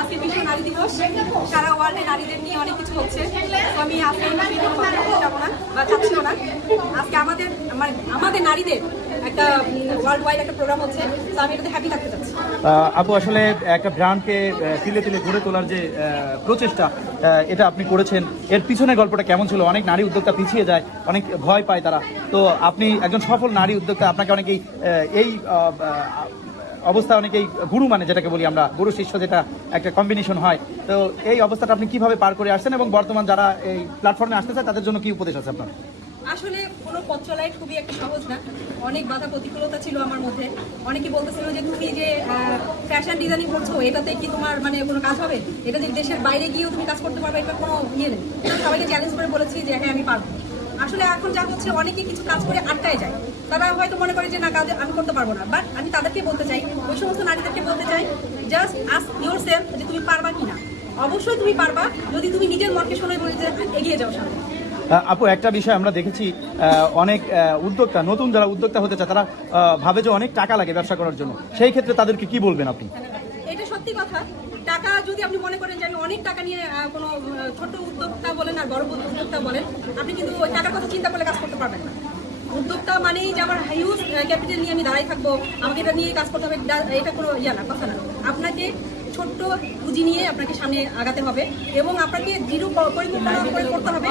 আজকে বিশ্ব নারী দিবস। সারা ওয়ার্ল্ডে নারীদের নিয়ে অনেক কিছু হচ্ছে। আমি আজকে যাব না বা চাচ্ছিও না। আজকে আমাদের মানে আমাদের নারীদের একটা ওয়ার্ল্ড ওয়াইড একটা প্রোগ্রাম হচ্ছে। তো আমি এটাতে হ্যাপি থাকতে চাচ্ছি। আপু, আসলে একটা ব্র্যান্ডকে তিলে তিলে গড়ে তোলার যে প্রচেষ্টা এটা আপনি করেছেন। এর পিছনে গল্পটা কেমন ছিল? অনেক নারী উদ্যোক্তা পিছিয়ে যায়, অনেক ভয় পায় তারা। তো আপনি একজন সফল নারী উদ্যোক্তা, আপনাকে অনেকেই এই অবস্থা অনেকেই গুরু মানে যেটাকে বলি আমরা, গুরু শিষ্য যেটা একটা কম্বিনেশন হয়। তো এই অবস্থাটা আপনি কীভাবে পার করে আসছেন এবং বর্তমান যারা এই প্ল্যাটফর্মে আসতে চায়, তাদের জন্য কি উপদেশ আছে আপনার? আসলে কোনো পথ চলাই খুবই একটা সহজ না। অনেক বাধা প্রতিকূলতা ছিল আমার মধ্যে। অনেকে বলতেছিল যে তুমি যে ফ্যাশন ডিজাইনিং করছ এটাতে কি তোমার মানে কোনো কাজ হবে? এটা যে দেশের বাইরে গিয়েও তুমি কাজ করতে পারবে, এটা কোনো ইয়ে নেই। সবাইকে চ্যালেঞ্জ করে বলেছি যে হ্যাঁ আমি পারব। আসলে এখন যা হচ্ছে, অনেকে কিছু কাজ করে আটকায় যায়। তারা হয়তো মনে করে যে, না, কাজ আমি করতে পারব না। বাট আমি তাদেরকে বলতে চাই, ওই সমস্ত নারীদেরকে বলতে চাই জাস্ট আস ইউর সেলফ যে, তুমি পারবা কিনা অবশ্যই তুমি পারবা, যদি তুমি নিজের মনকে শোনাই বলে যে এগিয়ে যাও সামনে। আপু, একটা বিষয় আমরা দেখেছি অনেক উদ্যোক্তা, নতুন যারা উদ্যোক্তা হতে চায়, তারা ভাবে যে অনেক টাকা লাগে ব্যবসা করার জন্য। সেই ক্ষেত্রে তাদেরকে কি বলবেন আপনি? সত্যি কথা, টাকা যদি আপনি মনে করেন যে আমি অনেক টাকা নিয়ে কোনো ছোট উদ্যোক্তা বলেন আর বড় উদ্যোক্তা বলেন, আপনি কিন্তু ওই টাকার কথা চিন্তা করলে কাজ করতে পারবেন না। উদ্যোক্তা মানেই যে আমার হিউজ ক্যাপিটাল নিয়ে আমি দাঁড়াই থাকব, আমাকে এটা নিয়ে কাজ করতে হবে, এটা- কোনো ইয়া না, কথা না। আপনাকে ছোট্ট পুঁজি নিয়ে আপনাকে সামনে আগাতে হবে এবং আপনাকে করে করতে হবে।